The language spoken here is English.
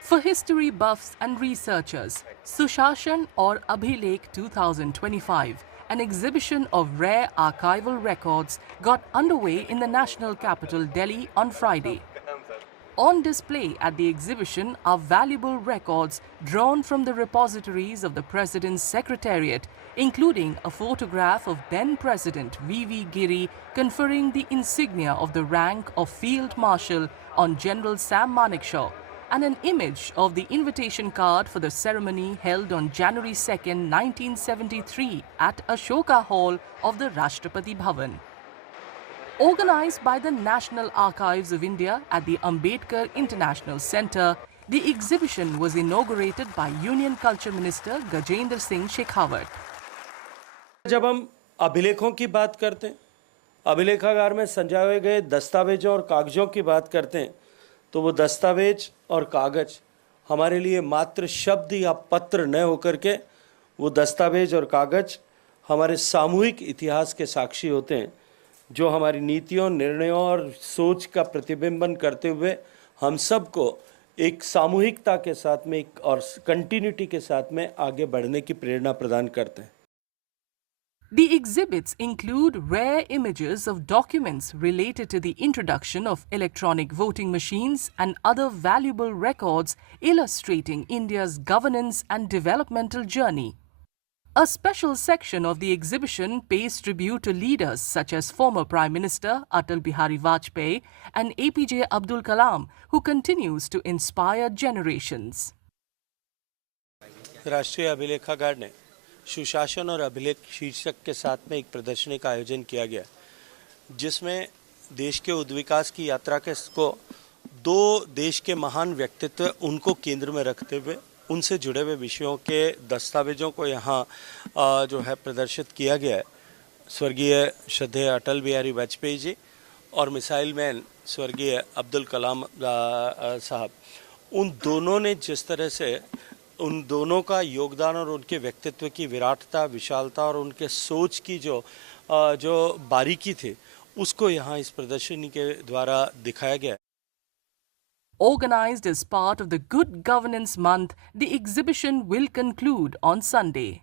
For history buffs and researchers, Sushashan or Abhilekh 2025, an exhibition of rare archival records, got underway in the national capital Delhi on Friday. On display at the exhibition are valuable records drawn from the repositories of the President's Secretariat, including a photograph of then President V.V. Giri conferring the insignia of the rank of Field Marshal on General Sam Manekshaw, and an image of the invitation card for the ceremony held on January 2, 1973 at Ashoka Hall of the Rashtrapati Bhavan. Organized by the National Archives of India at the Ambedkar International Centre, the exhibition was inaugurated by Union Culture Minister Gajendra Singh Shekhawat. जब हम अभिलेखों की बात करते हैं, अभिलेखागार में संजाए गए दस्तावेजों और कागजों की बात करते हैं, तो वो दस्तावेज और कागज हमारे लिए मात्र शब्द या पत्र न होकर के वो दस्तावेज और कागज हमारे सामूहिक इतिहास के साक्षी होते हैं, जो हमारी नीतियों, निर्णयों और सोच का प्रतिबिंबन करते हुए हम सबको एक सामूहिकता के साथ में और कंटिन्यूटी के साथ में आगे बढ़ने की प्रेरणा प्रदान करते हैं. The exhibits include rare images of documents related to the introduction of electronic voting machines and other valuable records illustrating India's governance and developmental journey. A special section of the exhibition pays tribute to leaders such as former Prime Minister Atal Bihari Vajpayee and APJ Abdul Kalam, who continues to inspire generations. राष्ट्रीय अभिलेखागार ने सुशासन और अभिलेख शीर्षक के साथ में एक प्रदर्शनी का आयोजन किया गया, जिसमें देश के उद्विकास की यात्रा के को दो देश के महान व्यक्तित्व उनको केंद्र में रखते हुए उनसे जुड़े हुए विषयों के दस्तावेजों को यहाँ जो है प्रदर्शित किया गया है. स्वर्गीय श्रद्धेय अटल बिहारी वाजपेयी जी और मिसाइल मैन स्वर्गीय अब्दुल कलाम साहब, उन दोनों ने जिस तरह से उन दोनों का योगदान और उनके व्यक्तित्व की विराटता, विशालता और उनके सोच की जो बारीकी थी, उसको यहाँ इस प्रदर्शनी के द्वारा दिखाया गया. Organized as part of the Good Governance Month, the exhibition will conclude on Sunday.